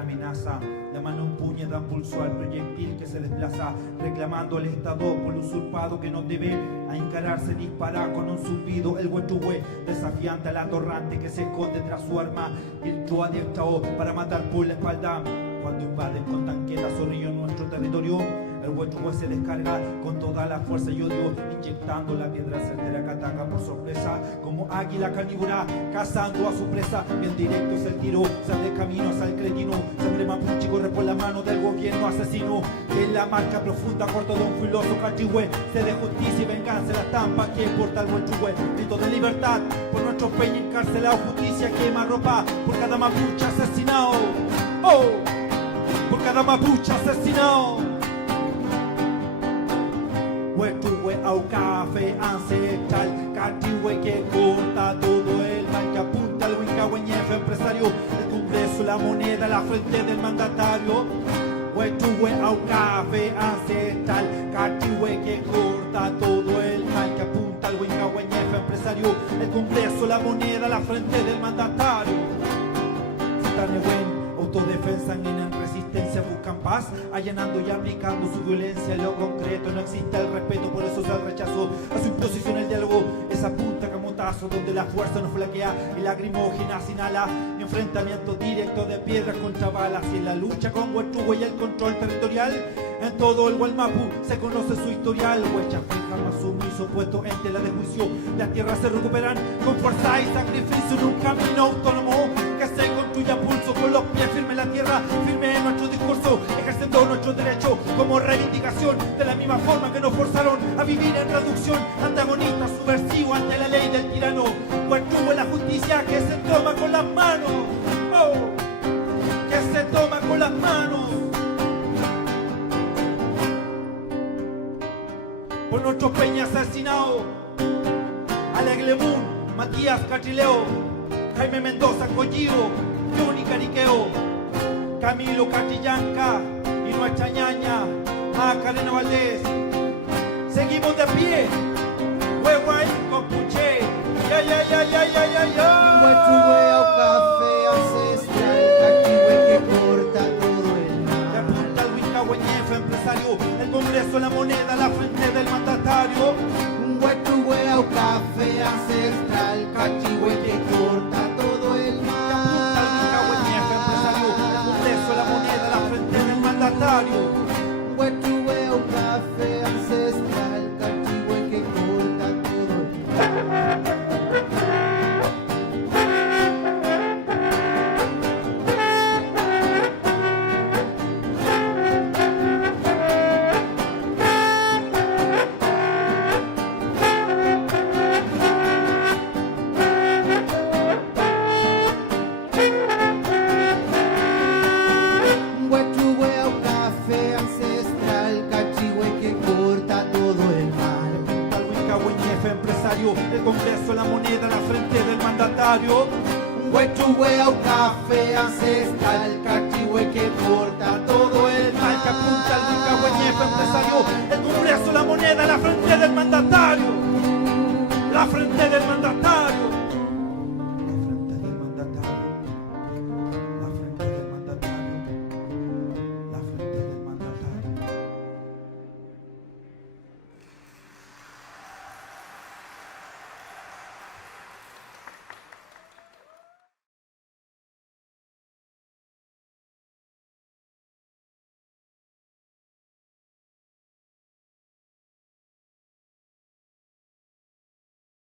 amenaza. La mano empuña da impulso al proyectil que se desplaza, reclamando al Estado por lo usurpado que no debe a encararse, dispara con un zumbido el huechuhue, desafiante al atorrante que se esconde tras su arma. El yo adiestrado para matar por la espalda. Cuando invaden con tanquetas o río nuestro territorio, el huechuhue se descarga con toda la fuerza y odio, inyectando la piedra certera que ataca por sorpresa, como águila carnívora cazando a su presa. Bien directo es el tiro, sale caminos al cretino, sangre mapuche corre por la mano del gobierno asesino. En la marca profunda corto de un filoso cachihue, se de justicia y venganza la estampa que importa el huechuhue. Grito de libertad por nuestro peña encarcelado, justicia quema ropa por cada mapuche asesinado. Oh, por cada mapuche asesinado. Huechuhue au café ancestral, cachihue que corta todo el mal que apunta al huincahueñefe empresario. El Congreso, la moneda, la frente del mandatario. Huechuhue au café ancestral, cachihue que corta todo el mal que apunta al huincahueñefe empresario. El Congreso, la moneda, la frente del mandatario. Autodefensa en resistencia buscan paz, allanando y aplicando su violencia en lo concreto. No existe el respeto, por eso se rechazó a su imposición el diálogo. Esa punta camotazo donde la fuerza no flaquea y lacrimógena se inhala. Enfrentamiento directo de piedras contra balas y en la lucha con Huechuhue y el control territorial. En todo el Gualmapu se conoce su historial. Huecha fue jamás sumiso, puesto en tela de juicio. Las tierras se recuperan con fuerza y sacrificio en un camino autónomo que se construye a pulso, con los pies firme en la tierra, firme en nuestro discurso, ejerciendo nuestro derecho como reivindicación, de la misma forma que nos forzaron a vivir en reducción, antagonista, subversivo ante la ley del tirano. Huechuhue la justicia que se toma con las manos, oh, que se toma con las manos. Por nuestros peñas asesinados, Alegre Moon, Matías Catrileo, Jaime Mendoza Collido, Johnny Cariqueo, Camilo Catrillanca y nuestra ñaña Macarena Valdés. Seguimos de pie, Huehuay con Puché, ya, ya, ya, ya, ya, ya, ya. Huechuhue au café ancestral, cachihue que corta todo el mal. Le apunta al huincahueñefe empresario, el Congreso, la moneda, la frente del mandatario. Huechuhue au café ancestral, cachihue que corta todo el mal. La moneda, la frente del mandatario. Huechuhue au café ancestral, cachihue que corta todo el mal. El Congreso, la moneda, la frente del mandatario. Huechuhue au café ancestral, cachihue que corta todo el mal. Al que apunta al huincahueñefe empresario. El Congreso, la moneda, la frente del mandatario. La frente del mandatario.